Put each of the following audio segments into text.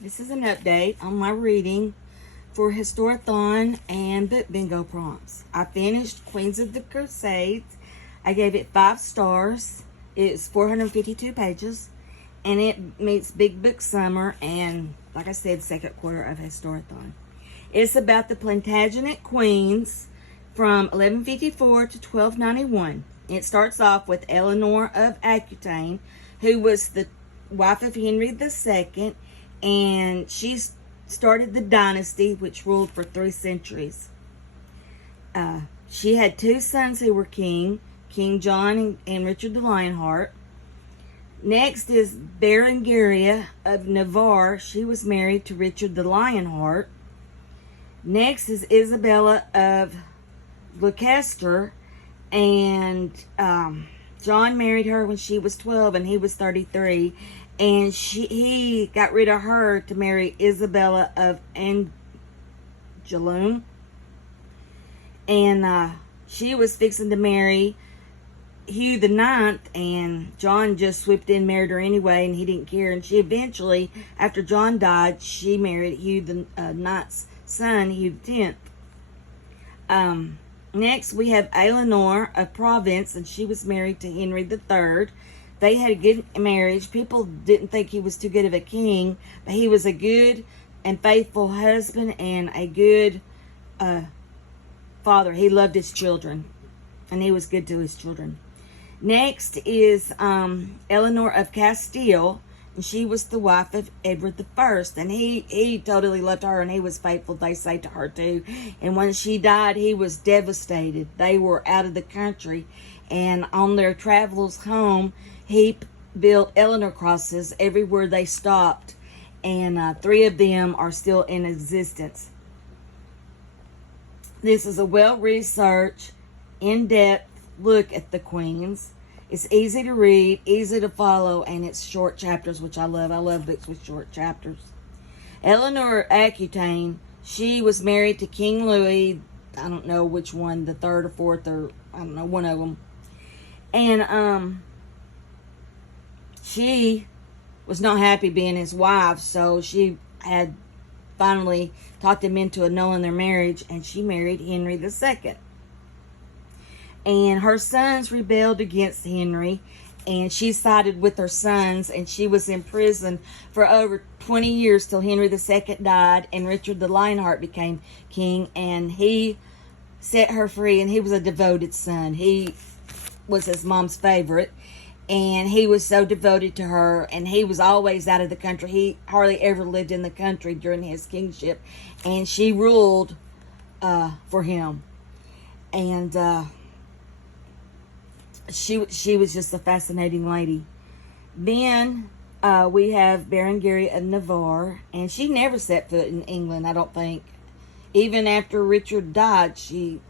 This is an update on my reading for Historathon and Book Bingo prompts. I finished Queens of the Crusades. I gave it 5 stars. It's 452 pages, and it meets Big Book Summer and, like I said, second quarter of Historathon. It's about the Plantagenet queens from 1154 to 1291. It starts off with Eleanor of Aquitaine, who was the wife of Henry II, and she started the dynasty which ruled for 3 centuries. She had 2 sons who were King John and Richard the Lionheart. Next is Berengaria of Navarre. She was married to Richard the Lionheart. Next is Isabella of Gloucester, and John married her when she was 12 and he was 33, and he got rid of her to marry Isabella of Angoulême, and she was fixing to marry Hugh the Ninth, and John just swooped in and married her anyway, and he didn't care. And she eventually, after John died, she married Hugh the Ninth's son, Hugh the 10th. Next, we have Eleanor of Provence, and she was married to Henry III. They had a good marriage. People didn't think he was too good of a king, but he was a good and faithful husband and a good father. He loved his children, and he was good to his children. Next is Eleanor of Castile, and she was the wife of Edward I, and he totally loved her, and he was faithful, they say, to her too. And when she died, he was devastated. They were out of the country, and on their travels home, he built Eleanor crosses everywhere they stopped, and 3 of them are still in existence. This is a well-researched, in-depth look at the queens. It's easy to read, easy to follow, and it's short chapters, which I love. I love books with short chapters. Eleanor Aquitaine, she was married to King Louis, I don't know which one, the 3rd or 4th, or I don't know, one of them. And she was not happy being his wife, so she had finally talked him into annulling their marriage, and she married Henry II. And her sons rebelled against Henry, and she sided with her sons, and she was in prison for over 20 years till Henry II died, and Richard the Lionheart became king, and he set her free, and he was a devoted son. He was his mom's favorite, and he was so devoted to her, and he was always out of the country. He hardly ever lived in the country during his kingship, and she ruled for him. And she was just a fascinating lady. Then we have Berengaria of Navarre, and she never set foot in England, I don't think. Even after Richard died, she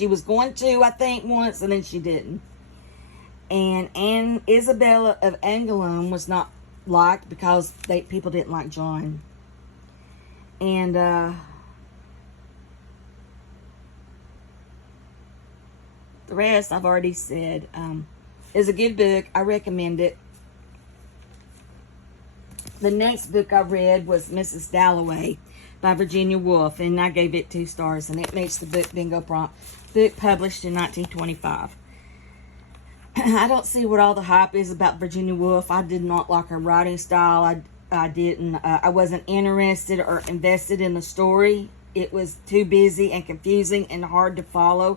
was going to, I think, once, and then she didn't. And Isabella of Angoulême was not liked because people didn't like John. And the rest I've already said. It's a good book. I recommend it. The next book I read was Mrs. Dalloway by Virginia Woolf, and I gave it 2 stars, and it meets the Book Bingo prompt. Book published in 1925. I don't see what all the hype is about Virginia Woolf. I did not like her writing style. I didn't. I wasn't interested or invested in the story. It was too busy and confusing and hard to follow.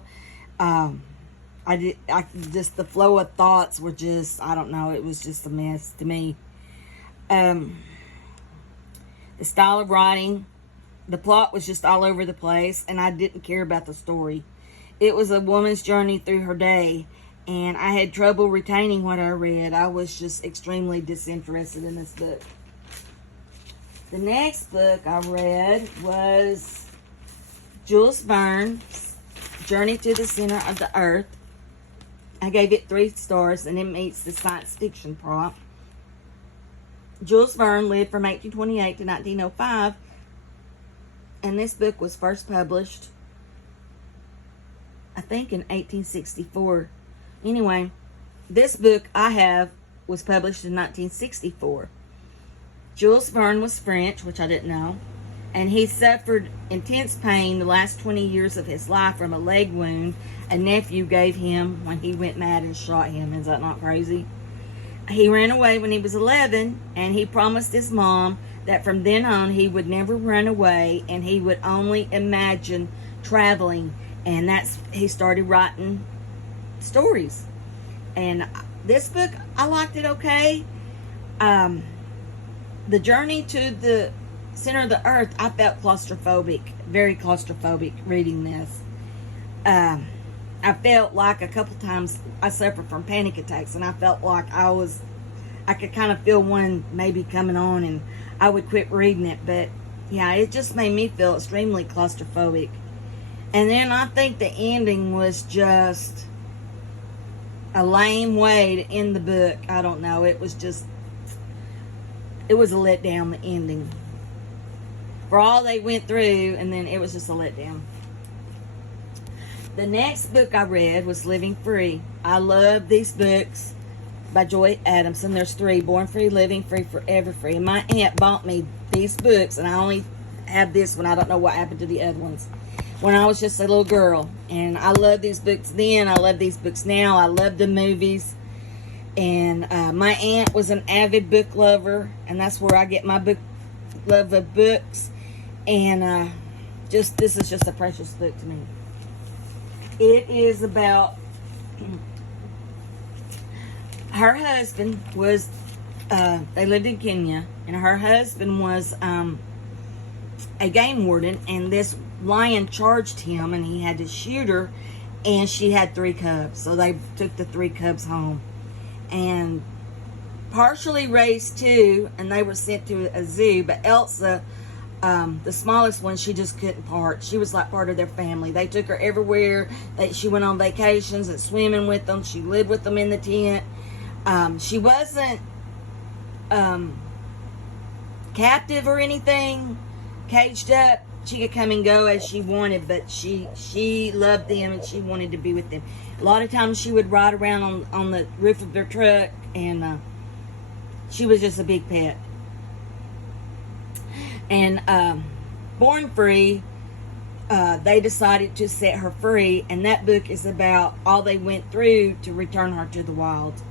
Just the flow of thoughts were just, I don't know, it was just a mess to me. The style of writing, the plot was just all over the place, and I didn't care about the story. It was a woman's journey through her day, and I had trouble retaining what I read. I was just extremely disinterested in this book. The next book I read was Jules Verne's Journey to the Center of the Earth. I gave it 3 stars, and it meets the science fiction prompt. Jules Verne lived from 1828 to 1905, and this book was first published, I think, in 1864. Anyway, this book I have was published in 1964. Jules Verne was French, which I didn't know, and he suffered intense pain the last 20 years of his life from a leg wound a nephew gave him when he went mad and shot him. Is that not crazy? He ran away when he was 11, and he promised his mom that from then on he would never run away and he would only imagine traveling. And he started writing stories. And this book, I liked it okay. The journey to the center of the earth, I felt claustrophobic, very claustrophobic reading this. I felt like a couple times I suffered from panic attacks, and I felt like I could kind of feel one maybe coming on, and I would quit reading it. But yeah, it just made me feel extremely claustrophobic. And then I think the ending was just a lame way to end the book. I don't know. It was a letdown, the ending. For all they went through, and then it was just a letdown. The next book I read was Living Free. I love these books by Joy Adamson. There's 3, Born Free, Living Free, Forever Free. And my aunt bought me these books, and I only have this one. I don't know what happened to the other ones. When I was just a little girl. And I love these books then. I love these books now. I love the movies. And my aunt was an avid book lover, and that's where I get my love of books. And this is just a precious book to me. It is about her husband was, they lived in Kenya, and her husband was a game warden, and this lion charged him, and he had to shoot her, and she had 3 cubs. So they took the 3 cubs home, and partially raised 2, and they were sent to a zoo. But Elsa, the smallest one, she just couldn't part. She was like part of their family. They took her everywhere. She went on vacations and swimming with them. She lived with them in the tent. She wasn't captive or anything, caged up. She could come and go as she wanted, but she loved them, and she wanted to be with them. A lot of times she would ride around on the roof of their truck, and she was just a big pet. And Born Free, they decided to set her free, and that book is about all they went through to return her to the wild.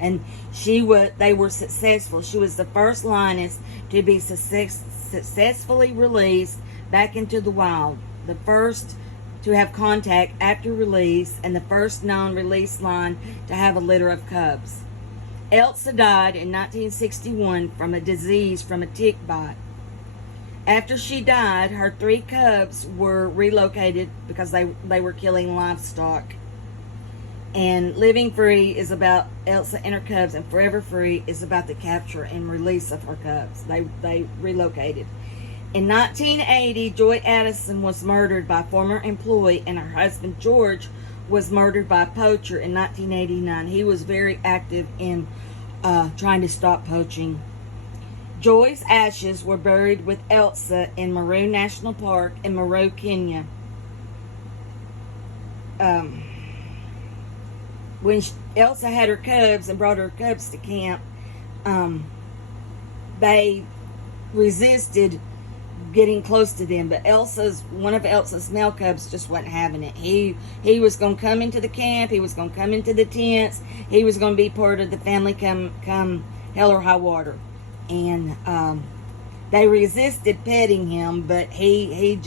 And they were successful. She was the first lioness to be successfully released back into the wild, the first to have contact after release, and the first known release lion to have a litter of cubs. Elsa died in 1961 from a disease from a tick bite. After she died, her 3 cubs were relocated because they were killing livestock. And Living Free is about Elsa and her cubs, and Forever Free is about the capture and release of her cubs. They relocated. In 1980, Joy Addison was murdered by a former employee, and her husband George was murdered by a poacher in 1989. He was very active in trying to stop poaching. Joy's ashes were buried with Elsa in Meru National Park in Meru, Kenya. When Elsa had her cubs and brought her cubs to camp, they resisted getting close to them, but one of Elsa's male cubs just wasn't having it. He was going to come into the camp. He was going to come into the tents. He was going to be part of the family come hell or high water. And they resisted petting him, but he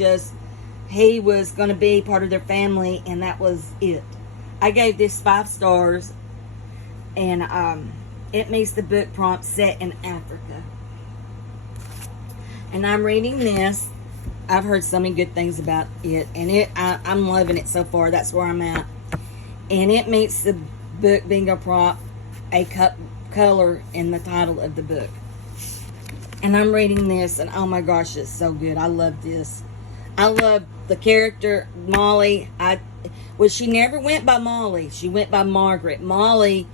was going to be part of their family, and that was it. I gave this 5 stars, and it meets the book prompt set in Africa. And I'm reading this. I've heard so many good things about it, and I'm loving it so far. That's where I'm at. And it meets the book bingo prompt, a color in the title of the book. And I'm reading this, and oh my gosh, it's so good. I love this. I love the character Molly. She never went by Molly. She went by Margaret. Molly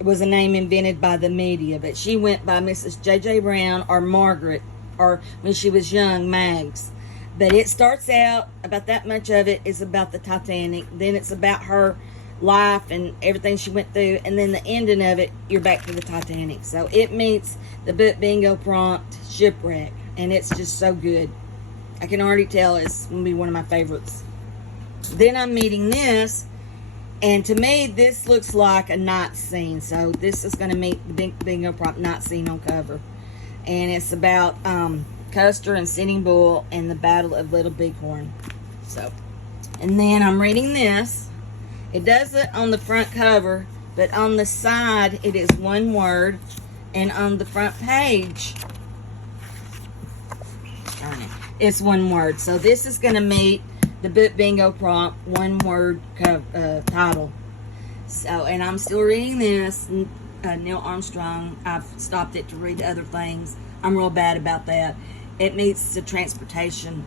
was a name invented by the media, but she went by Mrs. J.J. Brown or Margaret, or when she was young, Mags. But it starts out, about that much of it is about the Titanic. Then it's about her life and everything she went through, and then the ending of it, you're back to the Titanic. So it meets the book bingo prompt. Shipwreck, and it's just so good. I can already tell it's going to be one of my favorites. Then I'm meeting this, and to me, this looks like a night scene. So this is going to meet the Bingo Prompt night scene on cover. And it's about Custer and Sitting Bull and the Battle of Little Bighorn. So, and then I'm reading this. It does it on the front cover, but on the side, it is one word. And on the front page, it's one word. So this is going to meet the book Bingo Prompt one word title. So, and I'm still reading this. Neil Armstrong. I've stopped it to read the other things. I'm real bad about that. It meets the transportation,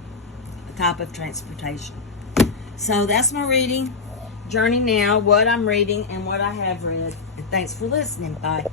the type of transportation. So that's my reading journey now, what I'm reading and what I have read. And thanks for listening. Bye.